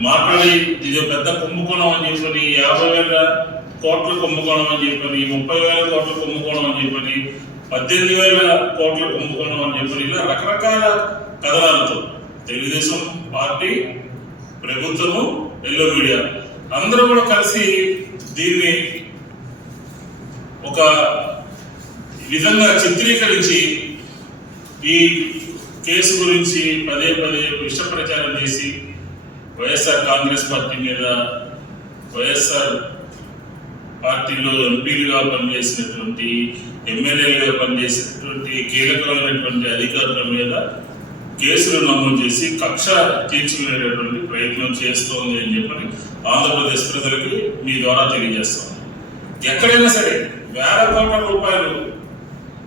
మాట్లాడి ఇది ఒక పెద్ద కుంభకోణం అని చెప్పని యాభై వేల కోట్ల కుంభకోణం అని చెప్పని ముప్పై వేల కోట్ల కుంభకోణం అని చెప్పని పద్దెనిమిది వేల కోట్ల కుంభకోణం అని చెప్పని ఇలా రకరకాల కథనాలతో తెలుగుదేశం పార్టీ ప్రభుత్వము ఎల్లో మీడియా అందరూ కూడా కలిసి దీన్ని ఒక విధంగా చిత్రీకరించి ఈ కేసు గురించి పదే పదే విష ప్రచారం చేసి వైఎస్ఆర్ కాంగ్రెస్ పార్టీ మీద వైఎస్ఆర్ పార్టీలో ఎంపీలుగా పనిచేసినటువంటి ఎమ్మెల్యేలుగా పనిచేసినటువంటి కీలకమైనటువంటి అధికారుల మీద కేసులు నమోదు చేసి కక్ష తీర్చుకునేటటువంటి ప్రయత్నం చేస్తోంది అని చెప్పని ఆంధ్రప్రదేశ్ ప్రజలకి మీ ద్వారా తెలియజేస్తాం. ఎక్కడైనా సరే వేల కోట్ల రూపాయలు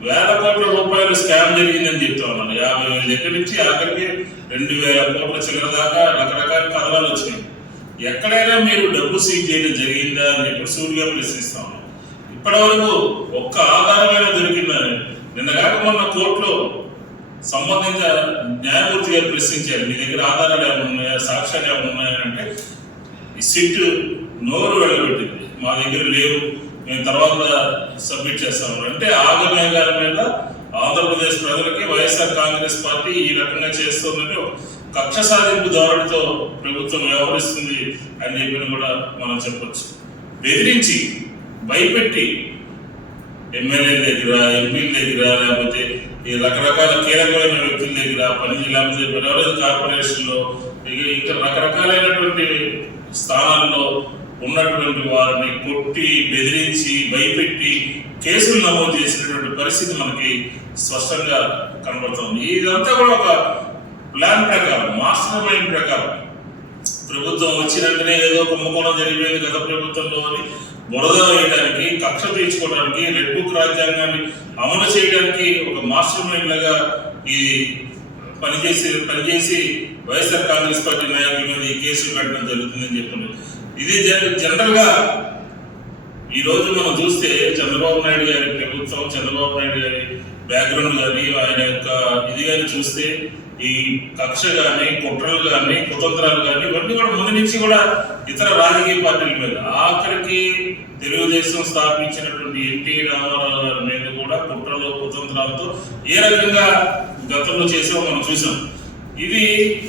వేల కోట్ల రూపాయలు స్కామ్ జరిగిందని చెప్తా ఉన్నాను యాభై వేల దగ్గర నుంచి ఆఖరికి రెండు వేల కోట్ల చిల్లర దాకా రకరకాల కథనాలు వచ్చినాయి. ఎక్కడైనా మీరు డబ్బు సీజ్ చేయడం జరిగిందా అని చెప్పి సూటిగా ప్రశ్నిస్తా ఉన్నాం ఇప్పటి వరకు ఒక్క ఆధారమైన దొరికిందని నిన్న కాక మొన్న కోర్టులో సంబంధిత న్యాయమూర్తి గారు ప్రశ్నించారు. మీ దగ్గర ఆధారాలు ఏమైనా ఉన్నాయా? సాక్ష్యాలు ఏమైనా ఉన్నాయా అంటే ఈ సిట్ నోరు వెళ్ళబెట్టింది మా దగ్గర లేవు. మేము తర్వాత సబ్మిట్ చేస్తాము అంటే ఆగమేఘాల మీద ఆంధ్రప్రదేశ్ ప్రజలకి వైఎస్ఆర్ కాంగ్రెస్ పార్టీ ఈ రకంగా చేస్తుందంటే కక్ష సాధింపు ధోరణితో ప్రభుత్వం వ్యవహరిస్తుంది అని చెప్పి కూడా మనం చెప్పొచ్చు. బెదిరించి భయపెట్టి ఎమ్మెల్యే దగ్గర ఎంపీల దగ్గర లేకపోతే ఈ రకరకాల కీలకమైన వ్యక్తుల దగ్గర పని లేకపోతే కార్పొరేషన్లో ఇక ఇంకా రకరకాలైనటువంటి స్థానాల్లో ఉన్నటువంటి వారిని కొట్టి బెదిరించి భయపెట్టి కేసులు నమోదు చేసినటువంటి పరిస్థితి మనకి స్పష్టంగా కనబడుతుంది. ఇదంతా కూడా ఒక ప్లాన్ ప్రకారం మాస్టర్ మైండ్ ప్రకారం. ప్రభుత్వం వచ్చినట్టునే ఏదో కుంభకోణం జరిగిపోయింది గత ప్రభుత్వంలో అని బురద వేయడానికి కక్ష తీర్చుకోవడానికి రెడ్ బుక్ రాజ్యాంగాన్ని అమలు చేయడానికి ఒక మాస్టర్ మైండ్ లాగా ఇది పనిచేసి పనిచేసి వైఎస్ఆర్ కాంగ్రెస్ పార్టీ నాయకుల మీద ఈ కేసులు పెట్టడం జరుగుతుందని చెప్పారు ఇది జన- జనరల్గా ఈ రోజు మనం చూస్తే చంద్రబాబు నాయుడు గారి ప్రభుత్వం చంద్రబాబు నాయుడు గారి బ్యాక్గ్రౌండ్ కానీ ఆయన యొక్క ఇది కానీ చూస్తే ఈ కక్ష కానీ కుట్రలు కానీ కుతంత్రాలు కానీ ఇవన్నీ కూడా ముందు నుంచి కూడా ఇతర రాజకీయ పార్టీల మీద ఆఖరికి తెలుగుదేశం స్థాపించినటువంటి ఎన్టీ రామారావు గారి మీద కూడా కుట్రలు కుతంత్రాలతో ఏ రకంగా గతంలో చేసామో మనం చూసాం. ఇది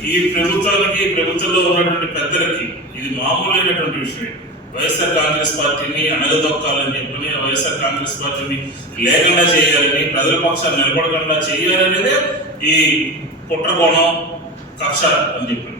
ఈ ప్రభుత్వానికి ప్రభుత్వంలో ఉన్నటువంటి పెద్దలకి ఇది మామూలైనటువంటి విషయం వైఎస్ఆర్ కాంగ్రెస్ పార్టీని అణగదొక్కాలని చెప్పని వైఎస్ఆర్ కాంగ్రెస్ పార్టీని లేకుండా చేయాలని ప్రజల పక్షాన్ని నిలబడకుండా చేయాలనేదే ఈ కుట్రకోణం కక్ష అని చెప్పి